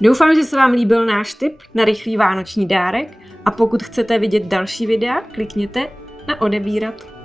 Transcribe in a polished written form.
Doufám, že se vám líbil náš tip na rychlý vánoční dárek a pokud chcete vidět další videa, klikněte na odebírat.